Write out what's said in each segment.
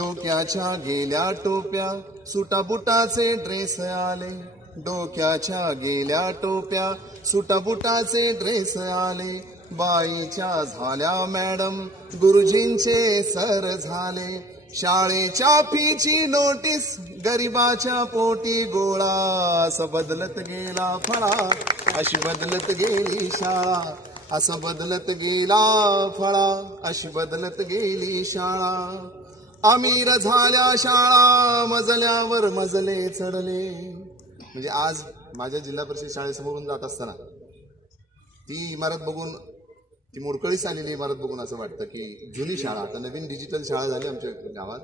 डोक्याच्या गेल्या टोप्या सुटाबुटाचे ड्रेस आले, डोक्याच्या गेल्या टोप्या सुटाबुटाचे ड्रेस आले, बाईच्या झाल्या मॅडम गुरुजींचे सर झाले, शाळेच्या फीची नोटीस गरिबाच्या पोटी गोळा, असं बदलत गेला फळा, अशी बदलत गेली शाळा, असं बदलत गेला फळा, अशी बदलत गेली शाळा. अमीर झाल्या शाळा मजल्यावर मजले चढले. म्हणजे आज माझ्या जिल्हा परिषद शाळेसमोरून जात असताना ती इमारत बघून, ती मोडकळीस आलेली इमारत बघून असं वाटतं की जुनी शाळा, आता नवीन डिजिटल शाळा झाली आमच्या गावात,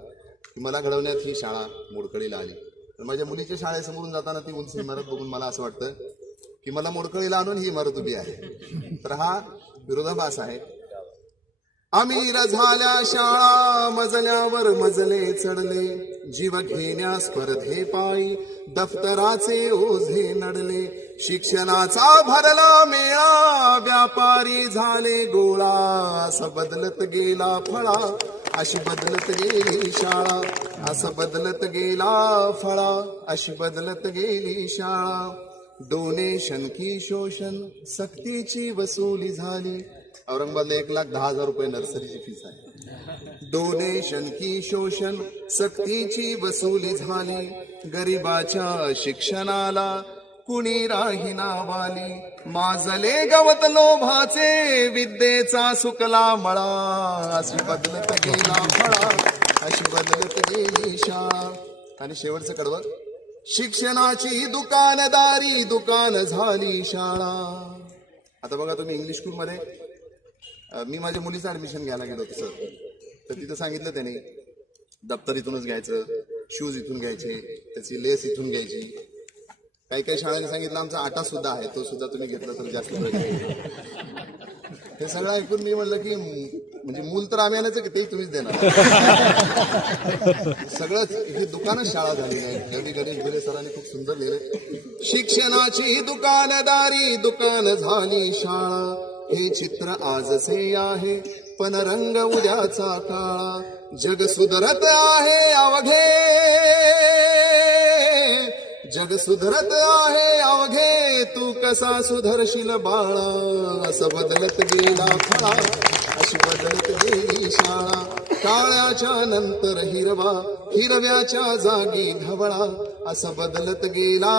की मला घडवण्यात ही शाळा मोडकळीला आली. तर माझ्या मुलीच्या शाळेसमोरून जाताना ती उंच इमारत बघून मला असं वाटतं की मला मोडकळीला आणून ही इमारत उभी आहे. तर हा विरोधाभास आहे. अमीर झाल्या शाळा मजल्यावर मजले चढले, जीव घेण्या स्पर्धे पायी दफ्तराचे ओझे नडले, शिक्षणाचा भरला मेळा व्यापारी झाले गोळा, असं बदलत गेला फळा, अशी बदलत गेली शाळा, असं बदलत गेला फळा, अशी बदलत गेली शाळा. डोनेशन की शोषण सक्तीची वसुली झाली. औरंगाबादला 1,10,000 रुपये नर्सरीची फीस आहे. डोनेशन की शोषण सक्तीची वसुली झाली, गरिबाच्या शिक्षणाला कुणी राहीना वाली, माजले गवत लोभाचे विद्येचा सुकला मळा, अशी बदलत गेला फळा, अशी बदलत गेली शाळा. आणि शेवटचं कडवं, शिक्षणाची दुकानदारी दुकान झाली शाळा. आता बघा तुम्ही इंग्लिश स्कूलमध्ये मी माझ्या मुलीचं ऍडमिशन घ्यायला गेलो होतो सर, तर तिथं सांगितलं त्याने दप्तर इथूनच घ्यायचं, शूज इथून घ्यायचे, त्याची लेस इथून घ्यायची. काही काही शाळांनी सांगितलं आमचा आटा सुद्धा आहे, तो सुद्धा तुम्ही घेतला तर जास्त हे सगळं ऐकून मी म्हणलं की म्हणजे मूल तर आम्ही आणायचं की तेही तुम्हीच देणार. सगळंच ही दुकानच शाळा झाली आहे. रवी गणेश भिले सरांनी खूप सुंदर लिहिले, शिक्षणाची दुकानदारी दुकान झाली शाळा. हे चित्र आजचे आहे पण रंग उद्याचा काळा, जग सुधरत आहे अवघे, जग सुधरत आहे अवघे, तू कसा सुधरशील बाळा, असं बदलत गेला फळा, अशी बदलत गेली शाळा. काळ्याच्या नंतर हिरवा, हिरव्याच्या जागी धवळा, असं बदलत गेला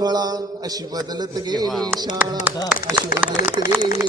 फळा, अशी बदलत गेली शाळा, अशी बदलत गेली